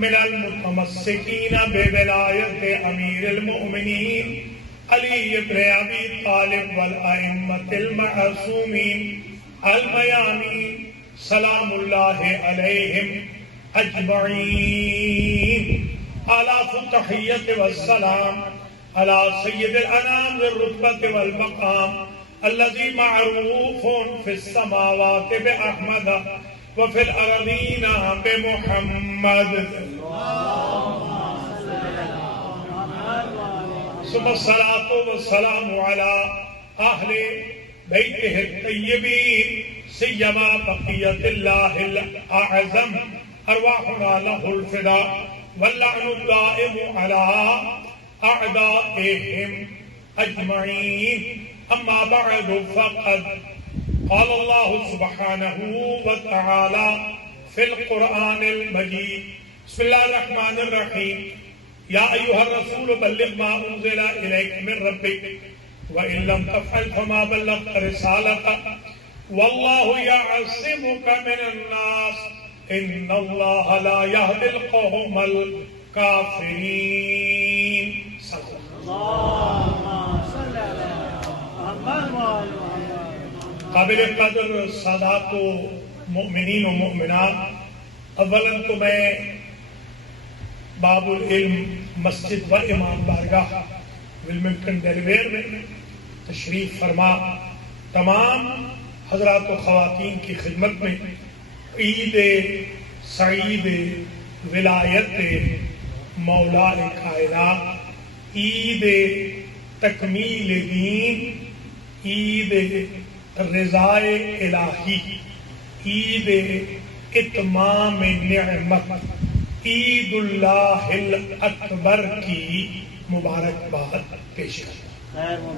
من المتمسکین بولایت امیر المؤمنین علی بن ابی طالب والائمۃ المعصومین المیامین سلام اللہ علیہم اجمعین. آلاف التحیت والسلام علی سید الانام ذی الرتبۃ والمقام الذی معروف فی السماوات بأحمد وفی الارضین بمحمد. ثم الصلاة والسلام علی اہل بیتہ الطیبین سیما بقیت اللہ الاعظم ارواحنا لہ الفداء واللعن الدائم علی اعدائهم اجمعین. اما بعد فقد قال اللہ سبحانہ وتعالی فی القرآن المجید بسم اللہ الرحمن الرحیم یا ایہا الرسول بلغ ما انزل الیک من ربک وَإِن لَّمْ تَفْعَلْ فَمَا بَلَّغْتَ رِسَالَتَهُ وَاللَّهُ يَعْصِمُكَ مِنَ النَّاسِ إِنَّ اللَّهَ لَا يَهْدِي الْقَوْمَ الْكَافِرِينَ. قابل قدر سادات و مؤمنین و مؤمنات، اولاً تو میں باب العلم مسجد و امام بارگاہ ولمنگٹن ڈیلیویر میں تشریف فرما تمام حضرات و خواتین کی خدمت میں عید سعید ولایت مولا کائنات، عید تکمیل دین، عید رضائے الہی، عید اتمام نعمت، عید اللہ الاکبر کی مبارکباد پیش کرتا ہوں.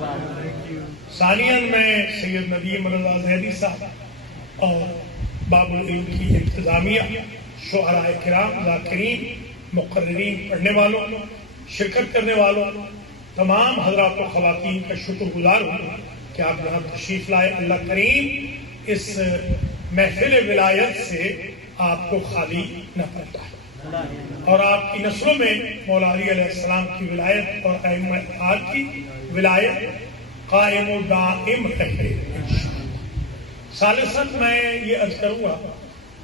ثانیاً میں سید ندیم رضا زیدی صاحب اور باب العلم کی انتظامیہ، شعراء کرام، ذاکرین، مقررین، پڑھنے والوں، شرکت کرنے والوں، تمام حضرات و خواتین کا شکر گزار ہوں کہ آپ یہاں تشریف لائے. اللہ کریم اس محفل ولایت سے آپ کو خالی نہ پڑتا ہے اور آپ کی نسلوں میں مولا علی علیہ السلام کی ولایت اور ائمہ اتحاد کی ولایت قائم و دائم رہے انشاءاللہ. ثالثاً میں یہ عرض کروں گا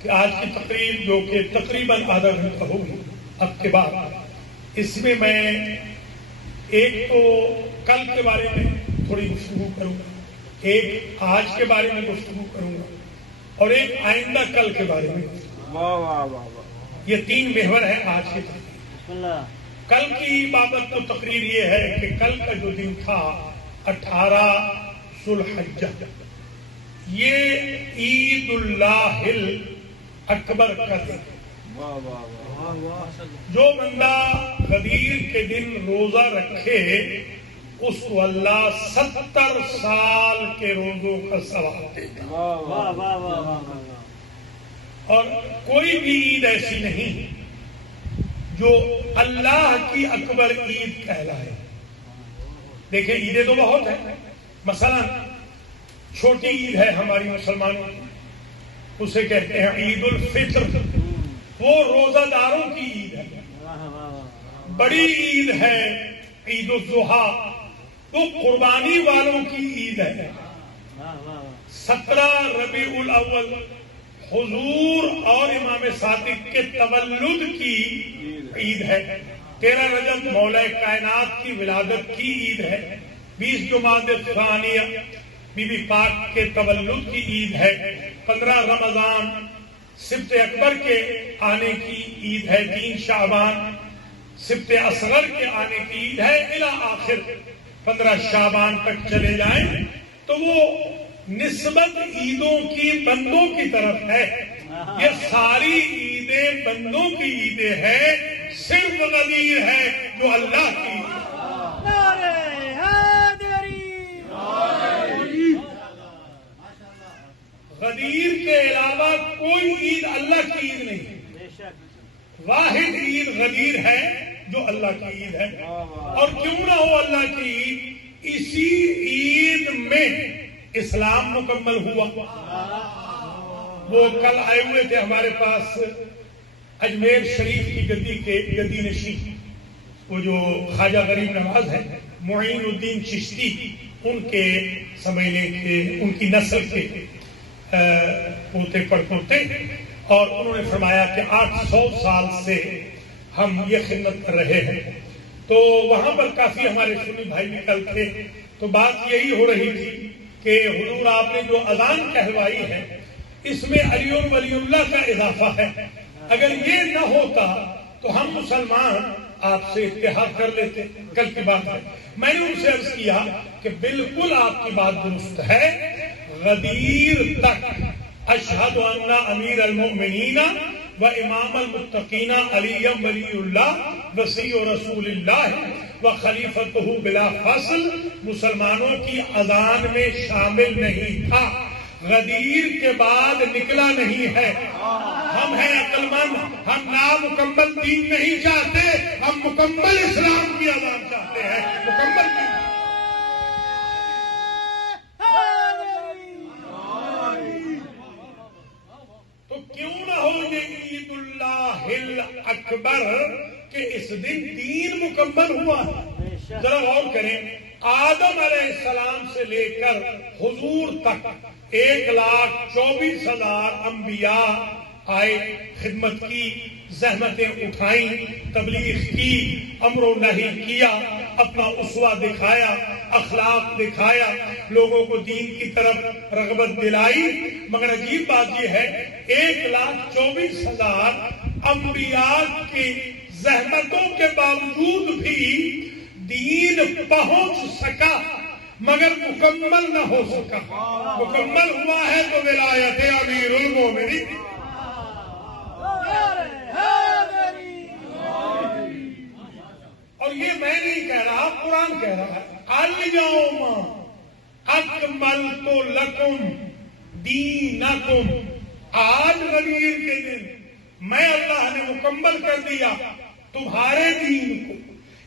کہ آج کی تقریر جو کہ تقریباً آدھا گھنٹہ ہوگی اب کے بعد، اس میں میں ایک تو کل کے بارے میں تھوڑی گفتگو کروں گا، ایک آج کے بارے میں گفتگو کروں گا اور ایک آئندہ کل کے بارے میں. یہ تین محور ہے آج کی تقریر. کل کی بابت تو تقریر یہ ہے کہ کل کا جو دن تھا 18 ذو الحجہ، یہ عید اللہ الاکبر کا دن. جو بندہ غدیر کے دن روزہ رکھے اس کو اللہ 70 سال کے روزوں کا ثواب دیتا. اور کوئی بھی عید ایسی نہیں جو اللہ کی اکبر عید کہلائے. دیکھیں عیدیں تو بہت ہیں، مثلا چھوٹی عید ہے ہماری مسلمانوں کی، اسے کہتے ہیں عید الفطر، وہ روزہ داروں کی عید ہے. بڑی عید ہے عید الضحیٰ، وہ قربانی والوں کی عید ہے. 17 ربیع الاول حضور اور امام صادق کے تولد کی عید ہے. 13 رجب مولا کائنات کی ولادت کی عید ہے. 20 جمادی الثانیہ بی بی پاک کے تولد کی عید ہے. 15 رمضان سبت اکبر کے آنے کی عید ہے. 3 شعبان سبت اصغر کے آنے کی عید ہے. الی آخر 15 شعبان تک چلے جائیں تو وہ نسبت عیدوں کی بندوں کی طرف ہے. یہ ساری عیدیں بندوں کی عیدیں ہیں، صرف غدیر ہے جو اللہ کی. غدیر کے علاوہ کوئی عید اللہ کی عید نہیں. واحد عید غدیر ہے جو اللہ کی عید ہے. اور کیوں نہ ہو اللہ کی عید، اسی عید میں اسلام مکمل ہوا. وہ کل آئے ہوئے تھے ہمارے پاس اجمیر شریف کی گدی نشین وہ جو خواجہ غریب نواز ہے معین الدین چشتی، ان کے سمجھنے کے ان کی نسل کے پوتے پڑپوتے، اور انہوں نے فرمایا کہ 800 سال سے ہم یہ خدمت کر رہے ہیں۔ تو وہاں پر کافی ہمارے سنی بھائی نکل تھے، تو بات یہی ہو رہی تھی کہ حضور آپ نے جو اذان کہلوائی ہے اس میں علی ولی اللہ کا اضافہ ہے، اگر یہ نہ ہوتا تو ہم مسلمان آپ سے اتحاد کر لیتے۔ کل کی بات ہے، میں نے ان سے عرض کیا کہ بالکل آپ کی بات درست ہے، غدیر تک اشہد ان امیر المؤمنین و امام المتقین علی ولی اللہ وصی رسول اللہ و خلیفتہ بلا فصل مسلمانوں کی اذان میں شامل نہیں تھا، غدیر کے بعد نکلا نہیں ہے۔ ہم ہیں عقل مند، ہم نامکمل دین نہیں چاہتے، ہم مکمل اسلام کی اذان چاہتے ہیں، مکمل دین۔ تو کیوں نہ ہو یہ عید اللہ الاکبر کہ اس دن دین مکمل ہوا ہے۔ ذرا غور کریں، آدم علیہ السلام سے لے کر حضور تک 1,24,000 انبیاء آئے، خدمت کی، زحمتیں اٹھائیں، تبلیغ کی، امر و نہی کیا، اپنا اسوہ دکھایا، اخلاق دکھایا، لوگوں کو دین کی طرف رغبت دلائی۔ مگر عجیب بات یہ ہے 1,24,000 انبیاء کی زحمتوں کے باوجود بھی دین پہنچ سکا مگر مکمل نہ ہو سکا۔ مکمل ہوا ہے تو ولایت امیر المومنین۔ اور یہ میں نہیں کہہ رہا، قرآن کہہ رہا ہے، الیوم اکملت لکم دینکم، آج غدیر کے دن میں اللہ نے مکمل کر دیا تمہارے دین کو۔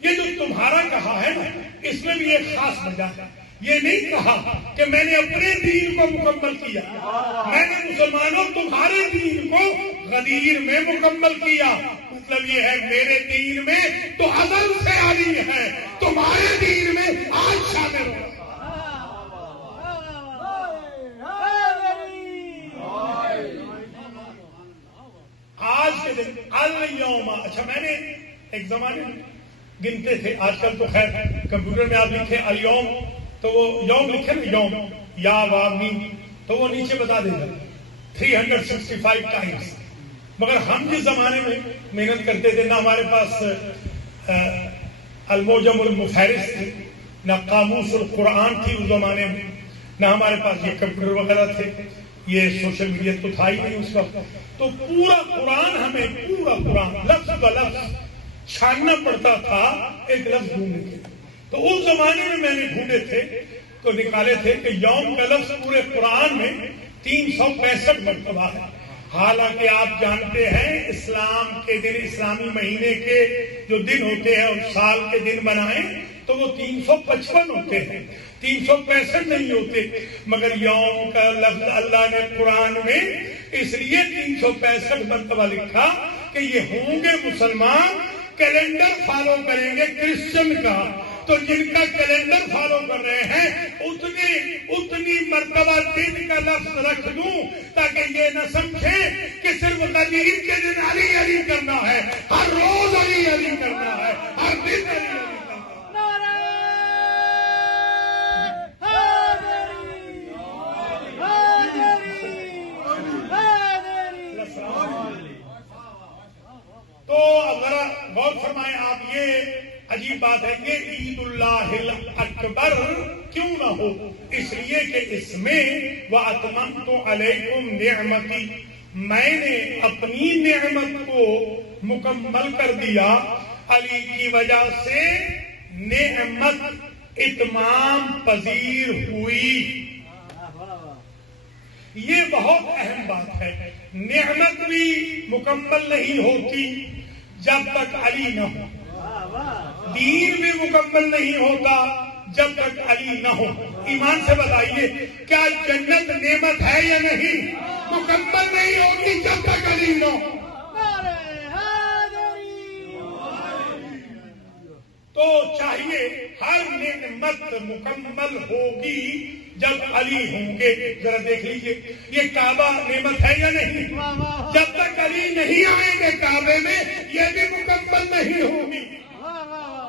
یہ جو تمہارا کہا ہے نا، اس میں بھی ایک خاص وجہ ہے۔ یہ نہیں کہا کہ میں نے اپنے دین کو مکمل کیا، میں نے مسلمانوں تمہارے دین کو غدیر میں مکمل کیا۔ مطلب یہ ہے میرے دین میں تو ازل سے علی ہے، تمہارے دین میں آج شامل ہو۔ آج کے دن الیوم، اچھا میں نے ایک زمانے میں گنتے تھے، آج کل تو خیر کمپیوٹر میں آپ لکھے الیوم تو وہ یوم لکھے نا، یوم یا وامین، تو وہ نیچے بتا دے گا 365 ٹائمز۔ مگر ہم جس زمانے میں محنت کرتے تھے، نہ ہمارے پاس الموجم المفہرس تھی، نہ قاموس القرآن تھی اس زمانے میں، نہ ہمارے پاس یہ کمپیوٹر وغیرہ تھے، یہ سوشل میڈیا تو تھا ہی نہیں اس وقت۔ تو پورا قرآن ہمیں پورا قرآن لفظ ب لفظ چھاننا پڑتا تھا ایک لفظ ڈھونڈنے کے۔ تو اس زمانے میں نے ڈھونڈے تھے تو نکالے تھے کہ یوم کا لفظ پورے قرآن میں 365 مرتبہ ہے۔ حالانکہ آپ جانتے ہیں اسلام کے دن، اسلامی مہینے کے جو دن ہوتے ہیں اور سال کے دن بنائیں تو وہ 355 ہوتے ہیں، 365 نہیں ہوتے۔ مگر یوم کا لفظ اللہ نے قرآن میں اس لیے 365 مرتبہ لکھا کہ یہ ہوں گے مسلمان کیلنڈر فالو کریں گے کرسچن کا، تو جن کا کیلنڈر فالو کر رہے ہیں اتنی مرتبہ دن کا لفظ رکھ دوں تاکہ یہ نہ سمجھے کہ صرف غدیر کے دن علی علی کرنا ہے، ہر روز علی علی کرنا ہے، ہر دن علی علی۔ تو اب ذرا غور فرمائیں آپ، یہ عجیب بات ہے کہ عید اللہ الاکبر کیوں نہ ہو؟ اس لیے کہ اس میں وَأَتْمَمْتُ عَلَيْكُمْ نِعْمَتِي، میں نے اپنی نعمت کو مکمل کر دیا۔ علی کی وجہ سے نعمت اتمام پذیر ہوئی۔ یہ بہت اہم بات ہے، نعمت بھی مکمل نہیں ہوتی جب تک علی نہ ہو، دین بھی مکمل نہیں ہوتا جب تک علی نہ ہو۔ ایمان سے بتائیے کیا جنت نعمت ہے یا نہیں؟ مکمل نہیں ہوگی جب تک علی نہ ہو۔ چاہیے ہر نعمت مکمل ہوگی جب علی ہوں گے. ذرا دیکھ لیجئے یہ کعبہ نعمت ہے یا نہیں؟ جب تک علی نہیں آئیں گے کعبے میں یہ بھی مکمل نہیں ہوگی.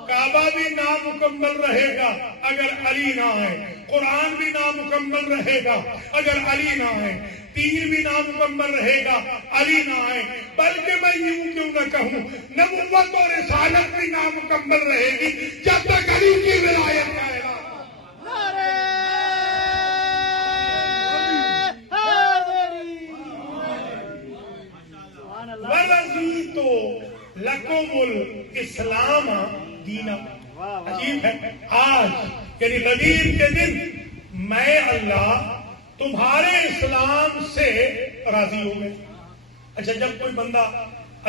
کعبہ بھی نامکمل رہے گا اگر علی نہ آئے، قرآن بھی نامکمل رہے گا اگر علی نہ آئے، دین بھی نامکمل رہے گا علی نہ آئے. بلکہ میں یوں کیوں نہ کہوں نبوت اور رسالت بھی نامکمل رہے گی جب تک علی کی ولایت کا اعلان. وَرَضِيتُ لَكُمُ الْإِسْلَامَ دینا. عجیب ہے، آج یعنی غدیر کے دن میں اللہ تمہارے اسلام سے راضی ہو گئے. اچھا جب کوئی بندہ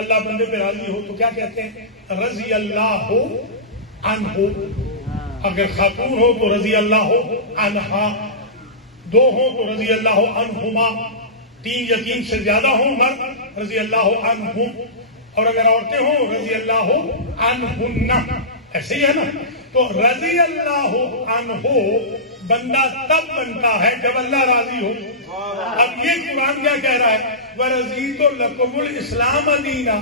اللہ بندے پہ راضی ہو تو کیا کہتے ہیں؟ رضی اللہ عنہ. اگر خاتون ہو تو رضی اللہ عنہا، دو ہوں تو رضی اللہ عنہما، تین یا تین سے زیادہ ہوں مرد رضی اللہ عنہم، اور اگر عورتیں ہوں رضی اللہ عنہن. ایسے ہی ہے نا؟ تو رضی اللہ عنہ بندہ تب بنتا ہے جب اللہ راضی ہو. اب یہ قرآن کیا کہہ رہا ہے؟ وَرَضِيتُ لَكُمُ الْإِسْلَامَ دِينًا.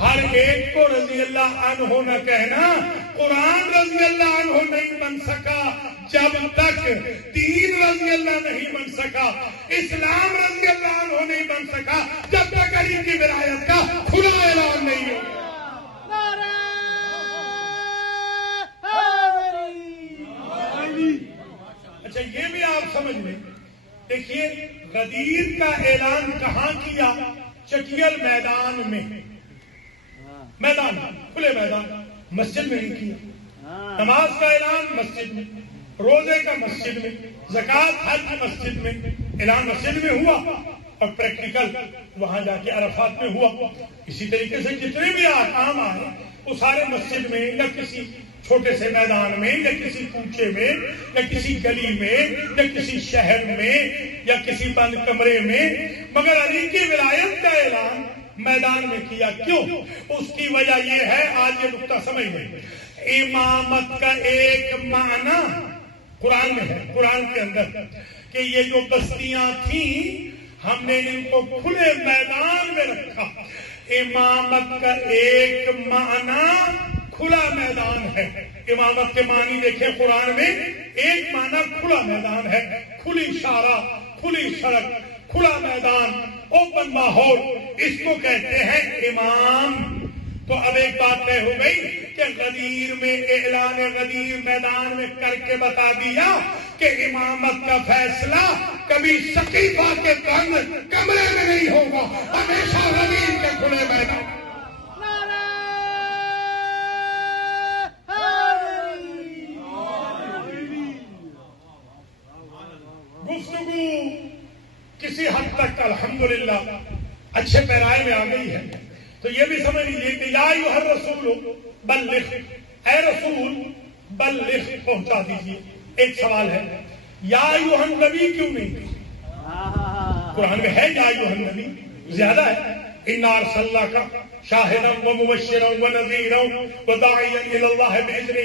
ہر ایک کو رضی اللہ عنہ نہ کہنا. قرآن رضی اللہ عنہ نہیں بن سکا جب تک دین رضی اللہ نہیں بن سکا، اسلام رضی اللہ عنہ نہیں بن سکا جب تک علی کی ولایت کا کھلا اعلان نہیں ہو. اچھا یہ بھی آپ سمجھ لیں. دیکھیے غدیر کا اعلان کہاں کیا؟ چٹیل میدان میں، میدان کھلے میدان، مسجد میں نہیں کیا. نماز کا اعلان مسجد میں، روزے کا مسجد میں، زکوٰۃ حج مسجد میں. اعلان مسجد میں ہوا اور پریکٹیکل وہاں جا کے عرفات میں ہوا. اسی طریقے سے جتنے بھی احکام آئے وہ سارے مسجد میں یا کسی چھوٹے سے میدان میں یا کسی کوچے میں یا کسی گلی میں یا کسی شہر میں یا کسی بند کمرے میں، مگر علی کی ولایت کا اعلان میدان میں کیا. کیوں؟ اس کی وجہ یہ ہے، آج یہ نقطہ سمجھ لیں. امامت کا ایک معنی قرآن میں ہے، قرآن کے اندر، کہ یہ جو بستیاں تھیں ہم نے ان کو کھلے میدان میں رکھا. امامت کا ایک معنی کھلا میدان ہے. امامت کے معنی دیکھیں قرآن میں، ایک معنی کھلا میدان ہے، کھلی شارع، کھلی سڑک، کھلا میدان، اوپن ماحول، اس کو کہتے ہیں امام. تو اب ایک بات طے ہو گئی کہ غدیر میں اعلان غدیر میدان میں کر کے بتا دیا کہ امامت کا فیصلہ کبھی سقیفہ کے بند کمرے میں نہیں ہوگا، ہمیشہ غدیر کے کھلے میدان. گفتگو کسی حد تک الحمدللہ اچھے پیرائے میں آ گئی ہے. تو یہ بھی سمجھ لیجیے کہ یا ایھا الرسول بلغ، اے رسول بلغ، پہنچا دیجیے. ایک سوال ہے، یا ایھا النبی کیوں نہیں؟ قرآن میں ہے یا ایھا النبی، زیادہ ہے. انا ارسلناک شاہدا ومبشرا ونذیرا وداعیا الی اللہ باذنہ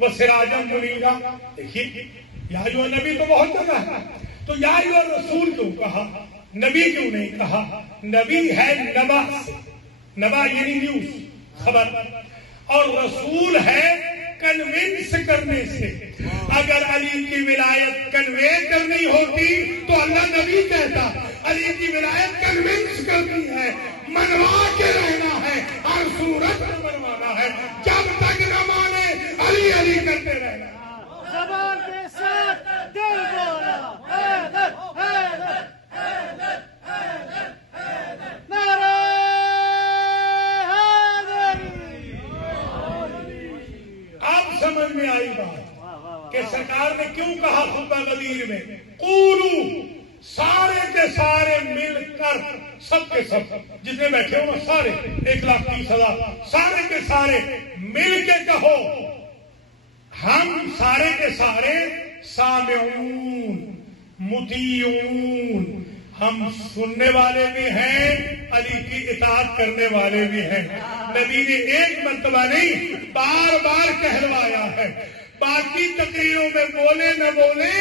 وسراجا منیرا. دیکھیے یا ایھا النبی تو بہت جگہ ہے، تو یا ایھا الرسول کیوں کہا، نبی کیوں نہیں کہا؟ نبی ہے نبا سے، نبا یعنی نیوز، خبر، اور رسول ہے کنونس کرنے سے. اگر علی کی ولایت کنوے کرنی ہوتی تو اللہ نبی کہتا. علی کی ولایت کنونس کرنی ہے، منوا کے رہنا ہے، ہر صورت میں منوانا ہے. جب تک نہ مانے علی علی کرتے رہنا. زبان کے ساتھ دل بولا حیدر حیدر حیدر حیدر حیدر، نعرہ اب سمجھ میں آئی بات کہ سرکار نے کیوں کہا خطبہ غدیر میں قولو، سارے کے سارے مل کر، سب کے سب جتنے بیٹھے ہو سارے 1,30,000 سارے کے سارے مل کے کہو ہم سارے کے سارے سامعون مطیعون، ہم سننے والے بھی ہیں، علی کی اطاعت کرنے والے بھی ہیں۔ نبی نے ایک مرتبہ نہیں بار بار کہلوایا ہے۔ باقی تقریروں میں بولے نہ بولے،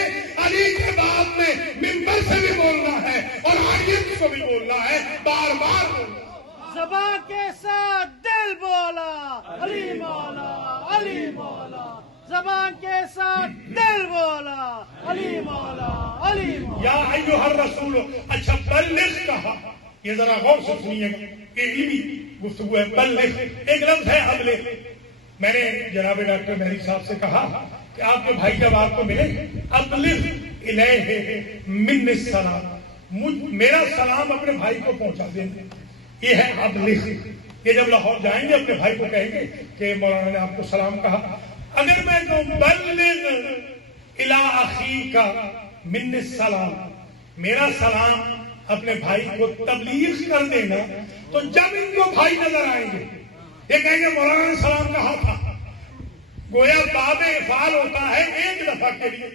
علی کے باب میں ممبر سے بھی بولنا ہے اور آڈینس کو بھی بولنا ہے، بار بار بولنا۔ زبان کے ساتھ دل بولا علی مولا، علی مولا، زبان کے ساتھ دل بولا علی مولا، علی مولا۔ یا ایھا الرسول، اچھا بلغ کہا، یہ ذرا غور سے سنیے گا، یہ علمی گفتگو ہے۔ بلغ ایک لفظ ہے ابلغ۔ میں نے جناب ڈاکٹر مہری صاحب سے کہا کہ آپ کے بھائی جب آپ کو ملے، ابلغ الیہ منی السلام، میرا سلام اپنے بھائی کو پہنچا دیں۔ یہ ہے ابلغ۔ یہ جب لاہور جائیں گے اپنے بھائی کو کہیں گے کہ مولانا نے آپ کو سلام کہا۔ اگر میں کہوں بلغ الی اخیک منی السلام، میرا سلام اپنے بھائی کو تبلیغ کر دینا، تو جب ان کو بھائی نظر آئیں گے یہ کہیں گے مولانا نے سلام کہا تھا۔ گویا باب افعال ہوتا ہے ایک دفعہ کے لیے،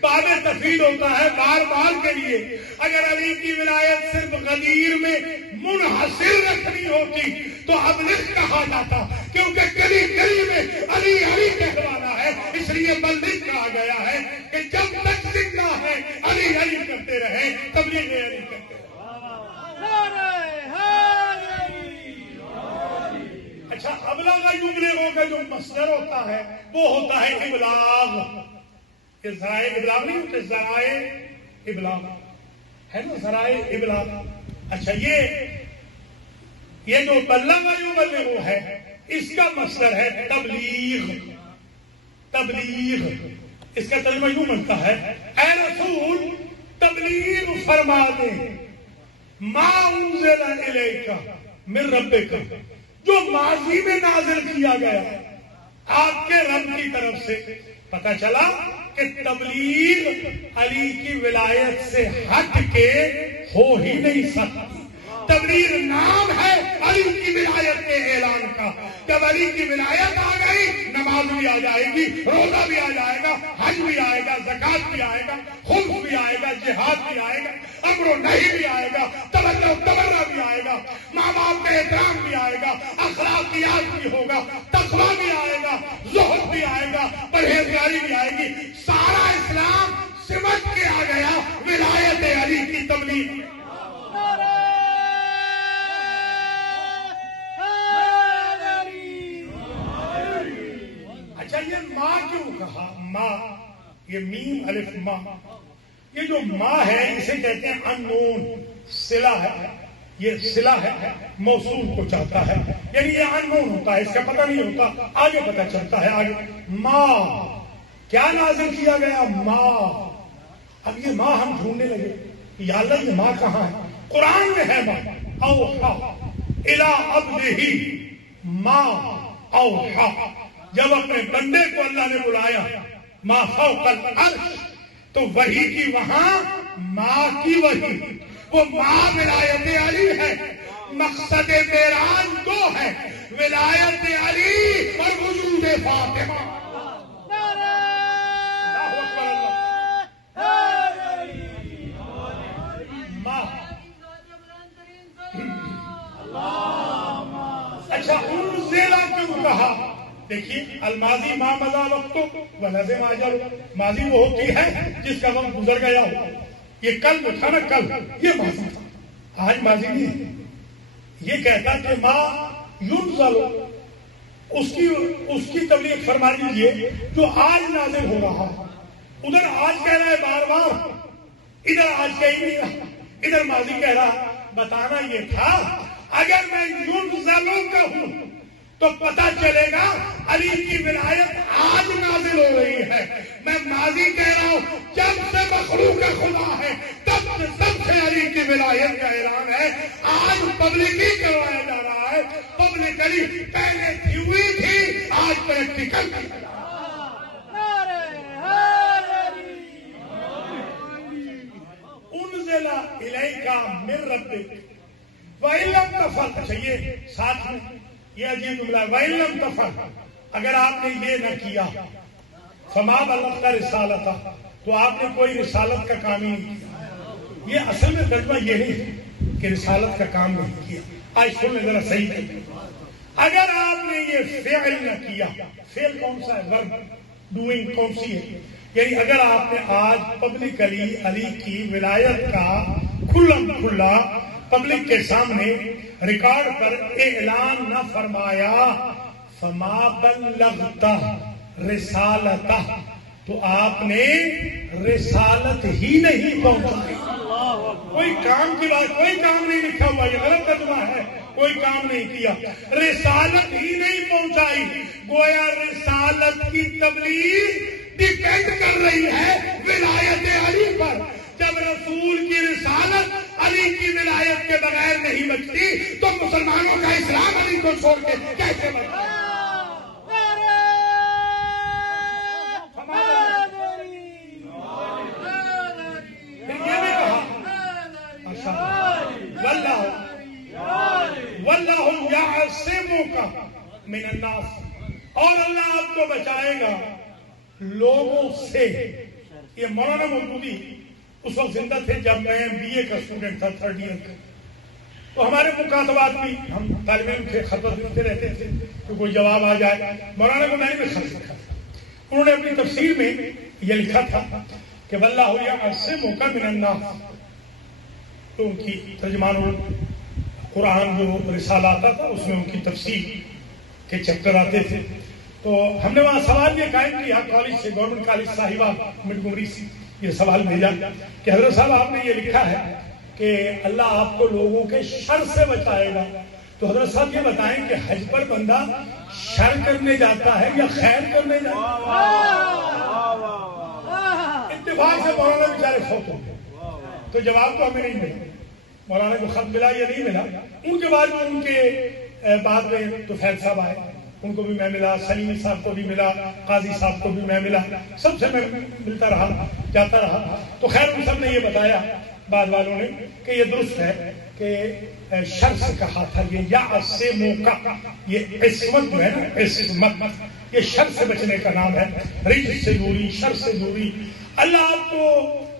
باب تفعیل ہوتا ہے بار بار کے لیے۔ اگر علی کی ولایت صرف غدیر میں منحصر رکھنی ہوتی تو ابلغ کہا جاتا، کیونکہ گلی گلی میں علی علی کہلوانا ہے، اس لیے بلغ کہا گیا ہے کہ جب تک زندہ ہے علی علی کرتے رہے، تبلیغ علی کرتے رہے۔ نعرہ حیدری۔ اچھا، ابلغ یبلغ کا جو مصدر ہوتا ہے وہ ہوتا ہے ابلاغ۔ یہ ذرائع ابلاغ نہیں ہوتے، ذرائع ابلاغ ہے نا، ذرائع ابلاغ۔ اچھا، یہ جو بلغ یبلغ ہے اس کا مصدر ہے تبلیغ۔ تبلیغ اس کا ترجمہ یوں بنتا ہے، اے رسول تبلیغ فرما دے ما انزل الیک من ربک، جو ماضی میں نازل کیا گیا آپ کے رب کی طرف سے۔ پتہ چلا کہ تبلیغ علی کی ولایت سے ہٹ کے ہو ہی نہیں سکتی۔ تبلیغ نام ہے علی کی ولایت کے اعلان کا۔ جب علی کی ولایت آ گئی، نماز بھی آ جائے گی، روزہ بھی آ جائے گا، حج بھی آئے گا، زکوٰۃ بھی آئے گا، خلف بھی آئے گا، جہاد بھی آئے گا، امر و نہی بھی آئے گا، توجہ تبرع بھی آئے گا، ماں باپ کا احترام بھی آئے گا، اخلاقیات بھی ہوگا، تقویٰ بھی آئے گا، زہد بھی آئے گا، پرہیزگاری بھی آئے گی۔ سارا اسلام سمٹ کے آ گیا ولایت علی کی تبلیغ۔ اچھا، یہ ماں کیوں کہا؟ ماں، یہ میم الف ماں، یہ جو ماں ہے اسے کہتے ہیں انون، صلہ ہے، یہ صلہ ہے، موصول کو چاہتا ہے، یعنی یہ انون ہوتا ہے، اس کا پتہ نہیں ہوتا، آگے پتہ چلتا ہے آگے۔ ماں کیا نازل کیا گیا؟ ماں۔ اب یہ ماں ہم ڈھونڈنے لگے، یا اللہ یہ ماں کہاں ہے؟ قرآن میں ہے ماں، اوحا الی عبدہ ما اوحا، جب اپنے بندے کو اللہ نے بلایا ما فوق العرش، تو وحی کی وہاں ماں کی وحی، وہ ماں ولایت علی ہے۔ مقصد معراج دو ہے، ولایت علی اور وجود فاطمہ۔ اچھا، انزل کیوں کہا؟ دیکھیے، الماضی ما مضى وقتو ولزم اجل، ماضی وہ ہوتی ہے جس کا وقت گزر گیا ہو۔ یہ کل جو تھا نا، کل یہ ماضی تھا، آج ماضی نہیں ہے۔ یہ کہتا کہ ما ينزل، اس کی تبلیغ فرما دیجیے جو آج نازل ہو رہا ہے۔ ادھر آج کہہ رہا ہے بار بار، ادھر آج کہیں نہیں رہا، ادھر ماضی کہہ رہا۔ بتانا یہ تھا اگر میں ينزل کہوں تو پتہ چلے گا علی کی ولایت آج نازل ہو رہی ہے۔ میں ماضی کہہ رہا ہوں، جب سے مخلوق خدا ہے تب سے علی کی ولایت کا اعلان ہے۔ آج پبلکی کروایا جا رہا ہے، پبلک علی پہلے تھی ہوئی تھی، آج پریکٹیکل کی جا رہا ہے۔ انزل الیک من ربک وَإِن لَّمْ تَفْعَلْ، اچھا یہ ساتھ میں یہ عجیب جملہ ہے، وَإِن لَّمْ تَفْعَلْ، اگر آپ نے یہ نہ کیا، فَمَا بَلَّغْتَ رِسَالَتَهُ، تو آپ نے کوئی رسالت کا کام ہی نہیں کیا۔ یہ اصل میں ترجمہ یہ نہیں ہے کہ رسالت کا کام نہیں کیا. آج سن لیں ذرا صحیح ہے. اگر آپ نے یہ فعل نہ کیا، فعل کون سا ہے؟ ورب، ڈوئنگ کون سی ہے؟ یعنی اگر آپ نے آج پبلکلی علی کی ولایت کا کھلم کھلا پبلک کے سامنے ریکارڈ پر اعلان نہ فرمایا، فما بلغتہ رسالتہ، تو آپ نے رسالت ہی نہیں پہنچائی. کوئی کام کی بات، کوئی کام نہیں لکھا ہوا، یہ غلط ترجمہ ہے. کوئی کام نہیں کیا، رسالت ہی نہیں پہنچائی. گویا رسالت کی تبلیغ ڈیپینڈ کر رہی ہے ولایت علی پر. جب رسول کی رسالت علی کی ولایت کے بغیر نہیں بچتی تو مسلمانوں کا اسلام علی کو چھوڑ کے کیسے بچتا؟ وَاللَّهُ يَعْصِمُكَ مِنَ النَّاسِ، اور اللہ آپ کو بچائے گا لوگوں سے. یہ مولانا مودودی اس وقت زندہ تھے جب میں بی اے کا اسٹوڈنٹ تھا، تھرڈ ایئر کا. تو ہمارے مکاتبات بھی، ہم طالب علم تھے، خط لکھتے رہتے تھے کہ کوئی جواب آ جائے. مولانا کو میں نے بھی خط لکھا تھا. انہوں نے اپنی تفسیر میں یہ لکھا تھا کہ وَاللَّهُ يَعْصِمُكَ مِنَ النَّاسِ. تو ان کی ترجمان قرآن جو رسالہ آتا تھا اس میں ان کی تفسیر کے چیپٹر آتے تھے. تو ہم نے وہاں سوال یہ قائم کیا کالج سے، گورنمنٹ کالج صاحبہ منٹگمری سے یہ سوال بھیجا کہ حضرت صاحب آپ نے یہ لکھا ہے کہ اللہ آپ کو لوگوں کے شر سے بچائے گا. تو حضرت صاحب یہ بتائیں کہ حج پر بندہ شر کرنے جاتا ہے یا خیر کرنے جاتا ہے؟ اتفاق سے مولانا بیچارے فوت ہو گئے. تو جواب تو ہمیں نہیں ملا. مولانا کو خط ملا یا نہیں ملا. ان کے بعد ان کے بعد میں تو فیض صاحب آئے، ان کو بھی میں ملا، سلیمی صاحب کو بھی ملا، قاضی صاحب کو بھی میں ملا، سب سے میں ملتا رہا، جاتا رہا. تو خیر ان سب نے یہ بتایا بعد والوں نے کہ یہ درست ہے کہ شر سے کہا تھا. یہ یعصمک، یہ عصمت جو ہے نا، عصمت یہ شر سے بچنے کا نام ہے. رجس سے دوری، شر سے دوری. اللہ آپ کو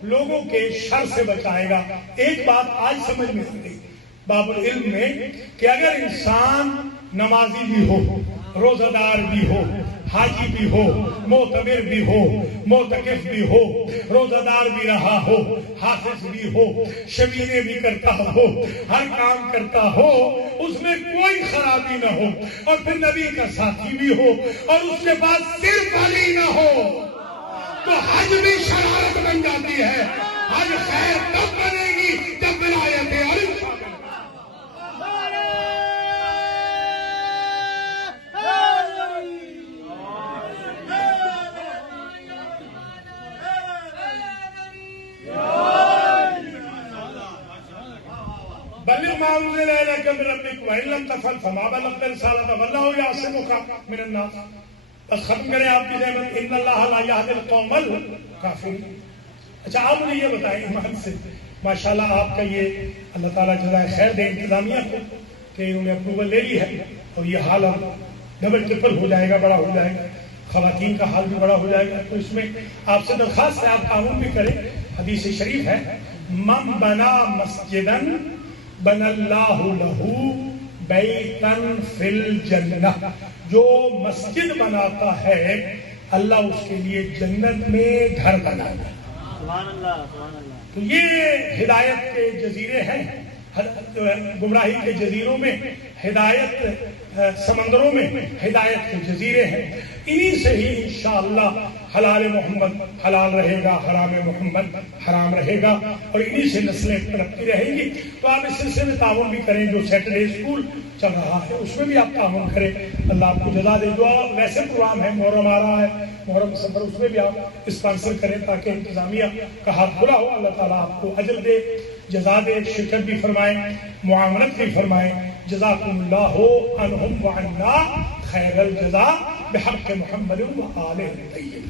لوگوں کے شر سے بچائے گا. ایک بات آج سمجھ میں آ گئی باب العلم میں کہ اگر انسان نمازی بھی ہو، روزہ دار بھی ہو، حاجی بھی ہو، معتمر بھی ہو، معتکف بھی ہو، روزہ دار بھی رہا ہو، حافظ بھی ہو، شبیریں بھی کرتا ہو، ہر کام کرتا ہو، اس میں کوئی خرابی نہ ہو، اور پھر نبی کا ساتھی بھی ہو، اور اس کے بعد صرف علی نہ ہو، تو حج بھی شرارت بن جاتی ہے. حج خیر تب بنے گی جب ولایت علی. بلغ ما انزل اليك من ربك وان لم تفعل فما بلغت رسالته والله يعصمك من الناس. بس ختم کریں آپ کی زحمت. ان اللہ لا یہدی القوم الکافرین. اچھا آپ مجھے یہ بتائیں ایمان سے، ماشاءاللہ آپ کا یہ اللہ تعالیٰ جزائے خیر دے انتظامیہ کو کہ انہوں نے اپروول لے لی ہے، اور یہ حال اب ڈبل ٹرپل ہو جائے گا، بڑا ہو جائے گا، خواتین کا حال بھی بڑا ہو جائے گا. تو اس میں آپ سے درخواست ہے آپ قانون بھی کریں. حدیث شریف ہے من بنا مسجدا بن اللہ لہ بیتن فی الجنہ. جو مسجد بناتا ہے اللہ اس کے لیے جنت میں گھر بناتا ہے. سبحان اللہ، سبحان اللہ. تو یہ ہدایت کے جزیرے ہیں، گمراہی کے جزیروں میں ہدایت، سمندروں میں ہدایت کے جزیرے ہیں. انہی سے ہی انشاءاللہ حلال محمد حلال رہے گا، حرام محمد حرام رہے گا، اور انہی سے نسلیں ترقی رہیں گی. تو آپ اس سلسلے میں تعاون بھی کریں. جو سیٹرڈے اسکول چل رہا ہے اس میں بھی آپ تعاون کریں. اللہ آپ کو جزا دے. جو ویسے پروگرام ہے، محرم آ رہا ہے، محرم سفر، اس میں بھی آپ اسپانسر کریں تاکہ انتظامیہ کا ہاتھ کھلا ہو. اللہ تعالیٰ آپ کو اجر دے، جزا دے، شرکت بھی فرمائیں، معاونت بھی فرمائیں. جزاکم اللہ عنہم وعنا خیر الجزاء بحق محمد وآلہ الطیبین.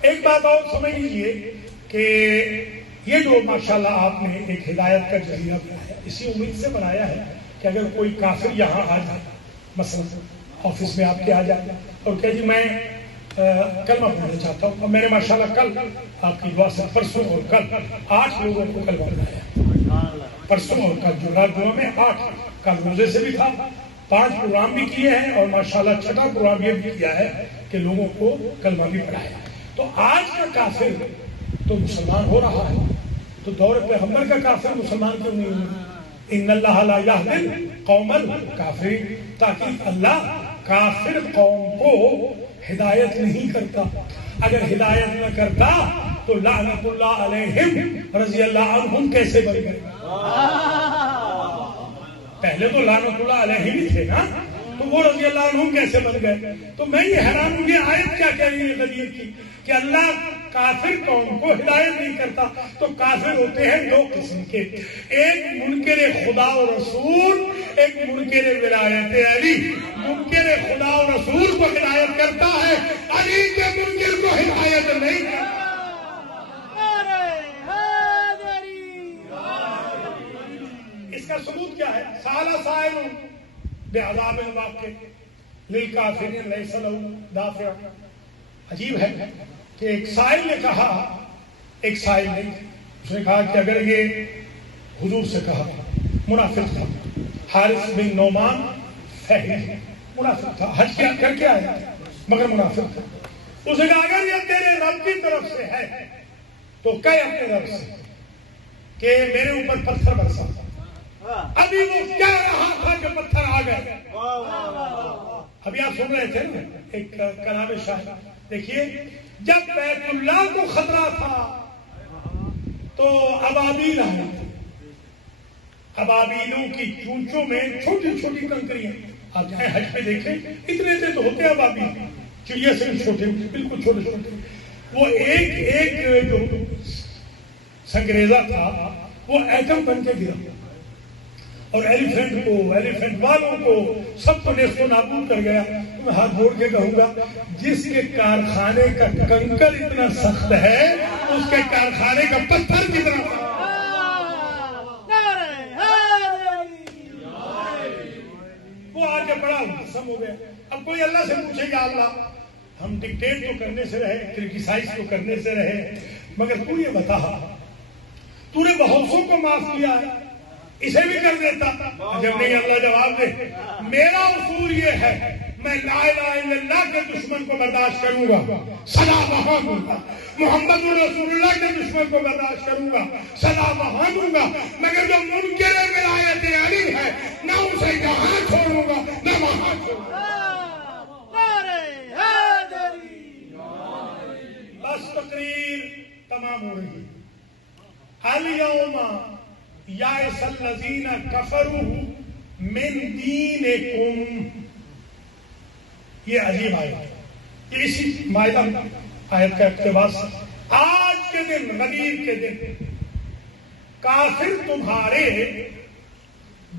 ایک بات اور سمجھ لیجیے کہ یہ جو ماشاءاللہ آپ نے ایک ہدایت کا جزیرہ بنایا ہے، اسی امید سے بنایا ہے کہ اگر کوئی کافر یہاں آ جائے، مثلا آفس میں آپ کے آ جائے اور کہ جی میں کلمہ پڑھنا چاہتا ہوں. اور میں نے ماشاءاللہ کل آپ کی دعا سے پرسوں اور کل 8 لوگوں کو کلمہ پڑھایا. پرسوں اور کل جمعرات دعا میں 8. کل روزے سے بھی تھا, 5 پروگرام بھی کیے ہیں, اور ماشاءاللہ 6واں پروگرام یہ بھی کیا ہے کہ لوگوں کو کلمہ بھی پڑھایا. تو آج کا کافر تو مسلمان ہو رہا ہے, تو دور پیغمبر کا کافر مسلمان کیوں نہیں ہو؟ ان اللہ لا یہدی القوم الکافرین, تاکہ اللہ کافر قوم کو ہدایت نہیں کرتا. اگر ہدایت نہ کرتا تو لعنت اللہ علیہم رضی اللہ عنہم کیسے بن گئے؟ پہلے تو لعنت اللہ علیہم ہی تھے نا, تو وہ رضی اللہ عنہم کیسے بن گئے؟ تو میں یہ حیران ہوں, یہ آیت کیا کہہ رہی ہے غدیر کی کہ اللہ کافر قوم کو ہدایت نہیں کرتا. تو کافر ہوتے ہیں 2 قسم کے, ایک منکر خدا و رسول, ایک منکر ولایت علی. منکر خدا و رسول کو ہدایت کرتا ہے, علی کے منکر کو ہدایت نہیں کرتا. اس کا ثبوت کیا ہے؟ سالہ سائل بعذاب واقع للکافرین لیس لہ دافع. عجیب ہے کہ ایک سائل نے کہا, ایک سائل نے اس نے کہا کہ اگر یہ حضور سے کہا, منافق تھا, حارث بن نعمان فہری منافق تھا, حج کیا کر کے آیا مگر منافق تھا. اس نے کہا اگر یہ تیرے رب کی طرف سے ہے تو کہہ اپنے رب سے کہ میرے اوپر پتھر برسا. ابھی وہ کہہ رہا تھا کہ پتھر آ گئے. ابھی آپ سن رہے تھے نا ایک کلام شاعر, دیکھیے جب بیت اللہ کو خطرہ تھا تو ابابیل آئے تھے. ابابیلوں کی چونچوں میں چھوٹی چھوٹی کنکریاں, آپ جائیں حج پہ دیکھیں اتنے سے تو ہوتے ابابیل, چڑیا سے بھی چھوٹے, بالکل چھوٹے چھوٹے. وہ ایک جو سنگریزہ تھا وہ ایٹم بن کے گرا, اور ایلیفنٹ کو, ایلیفنٹ والوں کو سب کو نیست و نابود کر گیا. میں ہاتھ جوڑ کے کہوں گا جس کے کارخانے کا کنکر اتنا سخت ہے اس کے کارخانے کا پتھر کتنا سخت ہے. وہ آ کے بڑا قسم ہو گیا. اب کوئی اللہ سے پوچھے گا اللہ ہم ڈکٹیٹ تو کرنے سے رہے, کرٹیسائز تو کرنے سے رہے, مگر تو یہ بتا تو نے بہت سو کو معاف کیا ہے, اسے بھی کر دیتا. جب نہیں اللہ جواب دے, میرا اصول یہ ہے میں لا الہ الا اللہ کے دشمن کو برداشت کروں گا, سزا وہاں دوں گا. محمد رسول اللہ کے دشمن کو برداشت کروں گا, سزا وہاں دوں گا. مگر جو منکر ولایت علی ہے نہ اسے یہاں چھوڑوں گا نہ وہاں چھوڑوں گا. بس تقریر تمام ہو رہی ہے. الیوم یائس الذین کفروا من دینکم. یہ عجیب آیت ہے, یہ اسی مائدہ آیت کا اقتباس. آج کے دن, غدیر کے دن, کافر تمہارے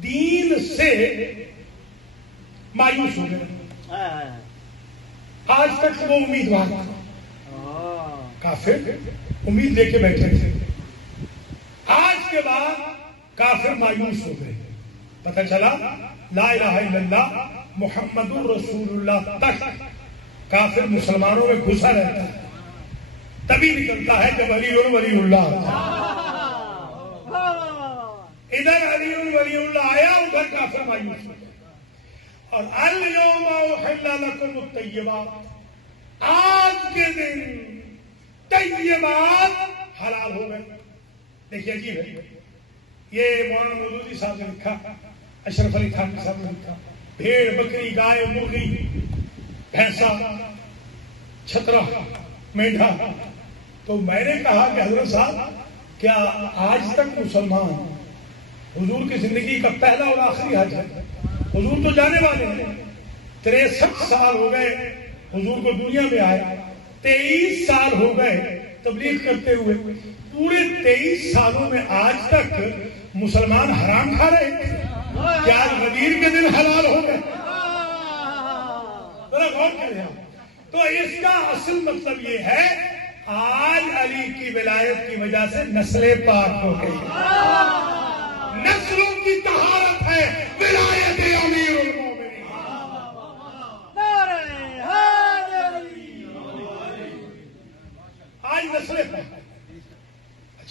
دین سے مایوس ہو گئے. آج تک وہ امیدوار تھا, کافر امید لے کے بیٹھے تھے, آج کے بعد کافر مایوس ہو گئے. پتہ چلا لا الہ الا اللہ محمد رسول اللہ تک کافر مسلمانوں میں گھسا رہتا ہے, تبھی نکلتا ہے جب علی ولی اللہ. ادھر علی ولی اللہ آیا, ادھر کافر مایوس ہو گئے. اور الیوم احل لکم الطیبات, آج کے دن طیبات حلال ہو گئے. دیکھیے عجیب ہے, یہ مولانا مودودی صاحب نے لکھا, اشرف علی خان صاحب نے لکھا, بھیڑ بکری گائے مرغی بھینسا چھترا مینڈھا. تو میں نے کہا کہ حضرت صاحب کیا آج تک مسلمان حضور کی زندگی کا پہلا اور آخری حج ہے؟ حضور تو جانے والے ہیں, 63 سال ہو گئے حضور کو دنیا میں آئے, 23 سال ہو گئے تبلیغ کرتے ہوئے. پورے 23 سالوں میں آج تک مسلمان حرام کھا رہے ہیں, کیا آج غدیر کے دن حلال ہو گئے؟ ذرا غور کریں. تو اس کا اصل مطلب یہ ہے آج علی کی ولایت کی وجہ سے نسلیں پاک ہو گئی, نسلوں کی طہارت ہے ولایت امیر المومنین.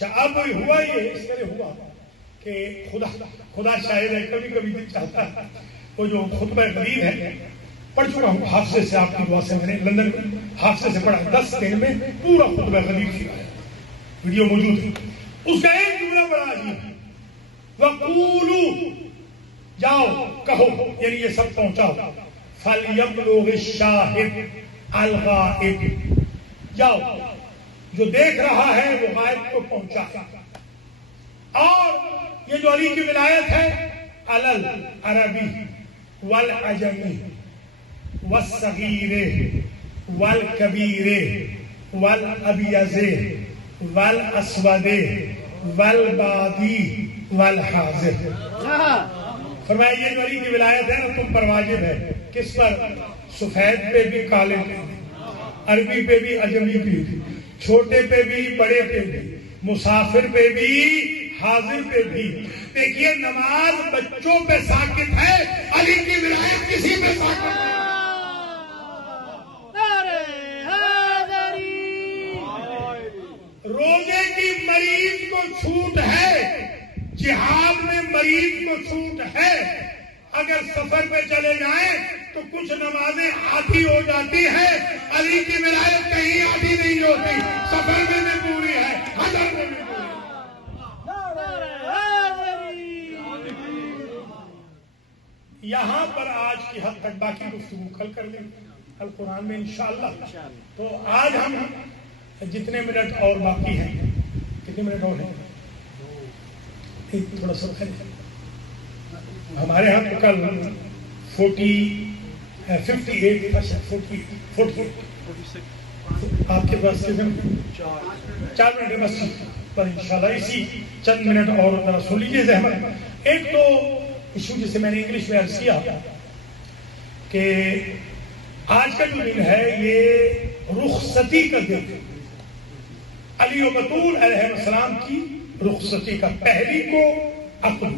اچھا اب ہوا یہ اس طرح ہوا کہ خدا شاہد ہے، کبھی کبھی دل چاہتا ہے وہ جو خطبہ غریب ہے پڑھ چکا ہوں حافظے سے، آپ کی دعا سے میں نے لندن میں حافظے سے پڑھا، 10 دن میں پورا خطبہ غریب سنا ہے، ویڈیو موجود ہے۔ اس کا ایک جملہ بڑا عجیب ہے، وَقُولُوا جاؤ کہو، یعنی یہ سب پہنچاؤ، فَلْيَبْلُغِ الشَّاهِدُ الْغَائِبَ، جاؤ جو دیکھ رہا ہے وہ غائب کو پہنچا۔ اور یہ جو علی کی ولایت ہے، علی العربی والعجمی والصغیر والکبیر والابیض والاسود والبادی والحاضر۔ فرمایا یہ جو علی کی ولایت ہے نا تم پر واجب ہے، کس پر؟ سفید پہ بھی، کالے پہ بھی، عربی پہ بھی، عجمی پہ بھی، چھوٹے پہ بھی، بڑے پہ بھی، مسافر پہ بھی، حاضر پہ بھی۔ دیکھیے نماز بچوں پہ ساکت ہے، علی کی ولایت کسی پہ ساکت ہے۔ روزے کی مریض کو چھوٹ ہے، جہاد میں مریض کو چھوٹ ہے، اگر سفر پہ چلے جائیں تو کچھ نمازیں آدھی ہو جاتی ہے، علی کی ولایت کہیں آدھی نہیں ہوتی، سفر میں بھی پوری ہے، حضر میں بھی پوری ہے۔ یہاں پر آج کی حد تک، باقی گفتگو کل کر لیں القرآن میں انشاءاللہ۔ تو آج ہم جتنے منٹ اور باقی ہیں، کتنے منٹ اور ہیں؟ تھوڑا سا ہمارے ہاں تو کل 58 آپ کے پاس 4 منٹ بس پر انشاءاللہ اسی چند منٹ اور ذرا سن لیجیے زحمت۔ ایک تو ایشو جسے میں نے انگلش میں عرض کیا کہ آج کا جو دن ہے یہ رخصتی کا دن، علی و بطول علیہ السلام کی رخصتی کا، پہلی کو عقد،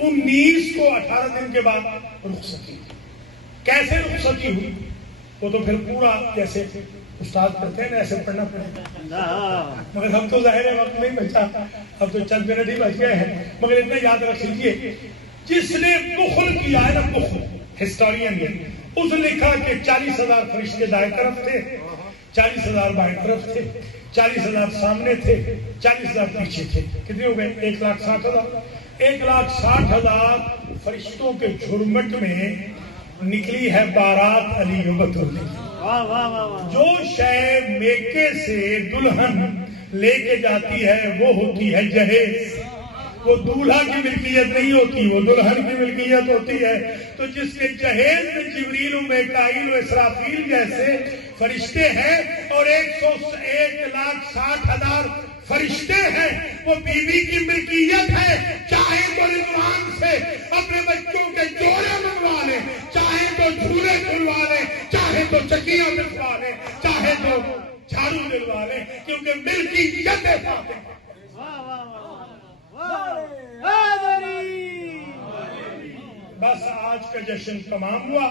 19 کو 18 دن کے بعد رخصتی۔ کیسے رخصتی ہوئی وہ تو پھر پورا جیسے استاد پڑھتے ہیں نا ایسے پڑھنا پڑے گا، مگر ہم تو ظاہر ہے وقت نہیں بچا، اب تو چند منٹ ہی بچ گئے ہیں، مگر اتنا یاد رکھ لیجیے جس نے بخل کیا ہے نا، بخل ہسٹورین نے اس نے لکھا کہ 40,000 فرشتے دائیں طرف تھے، 40,000 بائیں طرف تھے، 40,000 سامنے تھے، 40,000 پیچھے تھے، کتنے ہو گئے؟ 1,60,000۔ 1,60,000 فرشتوں کے جھرمٹ میں نکلی ہے بارات علی و بطول کی۔ جو شے میکے سے دلہن لے کے جاتی ہے وہ ہوتی ہے جہیز، وہ دولہا کی ملکیت نہیں ہوتی، وہ دلہن کی ملکیت ہوتی ہے۔ تو جس کے جہیز میں جبریل و میکائیل و اسرافیل جیسے فرشتے ہیں اور 1,60,000 فرشتے ہیں، وہ بیوی کی ملکیت ہے، چاہے تو رضوان سے اپنے بچوں کے جوڑے منگوا لیں، چاہے تو جھولے دلوا لیں، چاہے تو چکیاں بچوا لیں، چاہے تو جھاڑو دلوا لیں، کیونکہ ملکیت ہے۔ بس آج کا جشن تمام ہوا،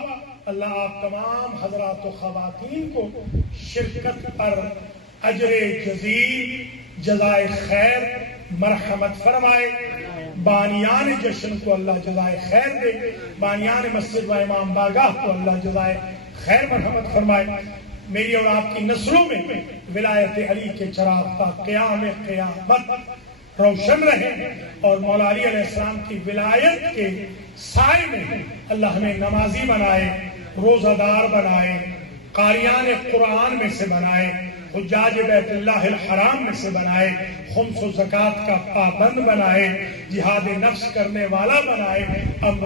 اللہ آپ تمام حضرات و خواتین کو شرکت پر اجر جزیل، جزائے خیر مرحمت فرمائے، بانیان جشن کو اللہ جزائے خیر دے، بانیان مسجد و امام بارگاہ کو اللہ جزائے خیر مرحمت فرمائے۔ میری اور آپ کی نسلوں میں ولایت علی کے چراغ کا قیام قیامت روشن رہے، اور مولا علی علیہ السلام کی ولایت کے سائے میں اللہ ہمیں نمازی بنائے، روزہ دار بنائے، قاریان قرآن میں سے بنائے، حجاج بیت اللہ الحرام میں سے بنائے، خمس و زکوٰۃ کا پابند بنائے، جہاد نفس کرنے والا بنائے، امر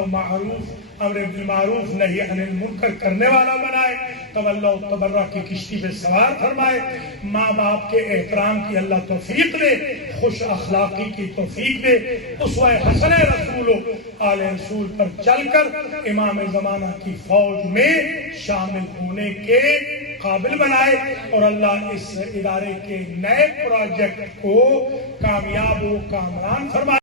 بالمعروف نہی عن المنکر کرنے والا بنائے، تولا و تبرع کی کشتی پہ سوار فرمائے، ماں باپ کے احترام کی اللہ توفیق دے، خوش اخلاقی کی توفیق دے، اسوہ حسنہ رسول و آل رسول پر چل کر امام زمانہ کی فوج میں شامل ہونے کے قابل بنائے، اور اللہ اس ادارے کے نئے پروجیکٹ کو کامیاب و کامران فرمائے۔